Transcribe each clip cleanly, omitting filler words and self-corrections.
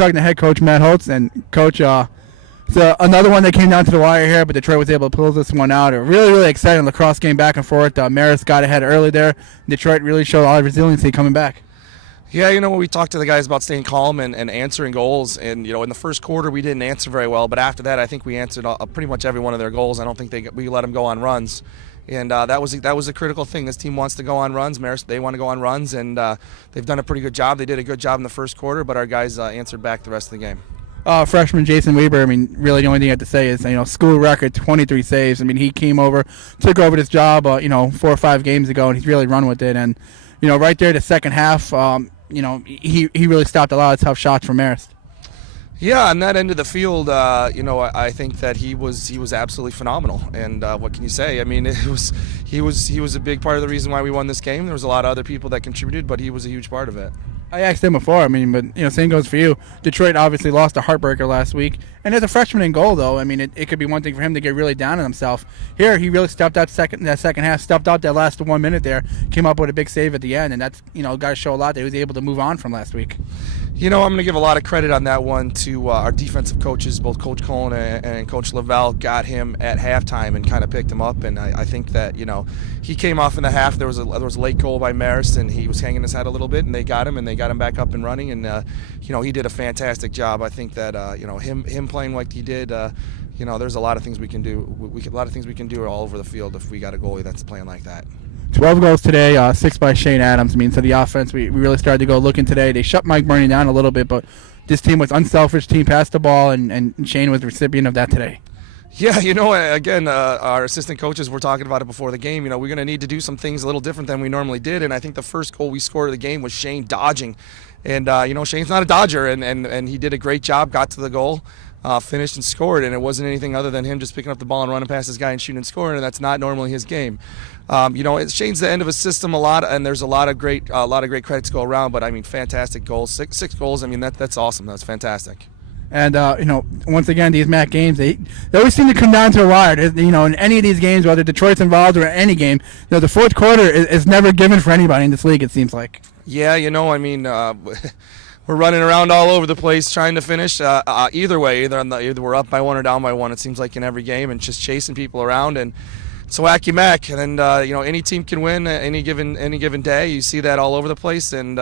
talking to head coach Matt Holtz, and coach, so another one that came down to the wire here, but Detroit was able to pull this one out. A really, really exciting lacrosse game back and forth. Marist got ahead early there. Detroit really showed a lot of resiliency coming back. Yeah, when we talked to the guys about staying calm and answering goals, and in the first quarter we didn't answer very well, but after that I think we answered pretty much every one of their goals. I don't think we let them go on runs, and that was a critical thing. This team wants to go on runs. Marist, they want to go on runs, and they've done a pretty good job. They did a good job in the first quarter, but our guys answered back the rest of the game. Freshman Jason Weber, really the only thing I have to say is, school record, 23 saves. He came over, took over this job, 4 or 5 games ago, and he's really run with it. And, right there the second half, he really stopped a lot of tough shots from Marist. Yeah, on that end of the field, I think that he was absolutely phenomenal. And what can you say? He was a big part of the reason why we won this game. There was a lot of other people that contributed, but he was a huge part of it. I asked him before, but same goes for you. Detroit obviously lost a heartbreaker last week, and as a freshman in goal, though, it could be one thing for him to get really down on himself. Here, he really stepped out that second half, stepped out that last 1 minute there, came up with a big save at the end, and that's got to show a lot that he was able to move on from last week. I'm going to give a lot of credit on that one to our defensive coaches. Both Coach Cohen and Coach Lavelle got him at halftime and kind of picked him up. And I think that he came off in the half. There was a late goal by Marist, and he was hanging his head a little bit, and they got him back up and running. And he did a fantastic job. I think that him playing like he did. There's a lot of things we can do. A lot of things we can do all over the field if we got a goalie that's playing like that. 12 goals today, 6 by Shane Adams. So the offense, we really started to go looking today. They shut Mike Burney down a little bit, but this team was unselfish. Team passed the ball, and Shane was the recipient of that today. Yeah, again, our assistant coaches were talking about it before the game. We're going to need to do some things a little different than we normally did, and I think the first goal we scored of the game was Shane dodging. And, Shane's not a dodger, and he did a great job, got to the goal. Finished and scored, and it wasn't anything other than him just picking up the ball and running past this guy and shooting and scoring, and that's not normally his game. Shane's the end of a system a lot, and there's a lot of great credits to go around. But fantastic goals, six goals. That's awesome. That's fantastic. And once again, these MAC games, they always seem to come down to a wire. In any of these games, whether Detroit's involved or any game, the fourth quarter is never given for anybody in this league. It seems like. Yeah, we're running around all over the place trying to finish. Either way, either we're up by 1 or down by 1. It seems like in every game, and just chasing people around, and it's a wacky mac. And any team can win any given day. You see that all over the place, and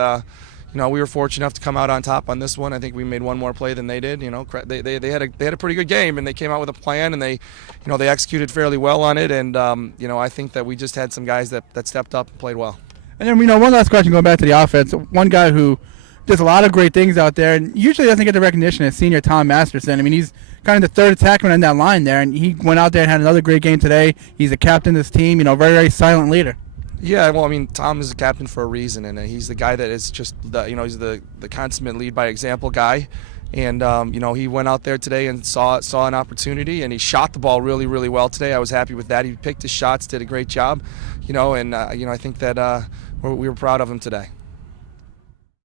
we were fortunate enough to come out on top on this one. I think we made one more play than they did. They had a pretty good game, and they came out with a plan, and they executed fairly well on it. And I think that we just had some guys that stepped up and played well. And then one last question going back to the offense. One guy who does a lot of great things out there, and usually doesn't get the recognition as senior Tom Masterson. He's kind of the third attackman on that line there, and he went out there and had another great game today. He's a captain of this team, very, very silent leader. Yeah, Tom is a captain for a reason, and he's the guy that is just, he's the consummate lead by example guy. And, he went out there today and saw an opportunity, and he shot the ball really, really well today. I was happy with that. He picked his shots, did a great job, and I think that we were proud of him today.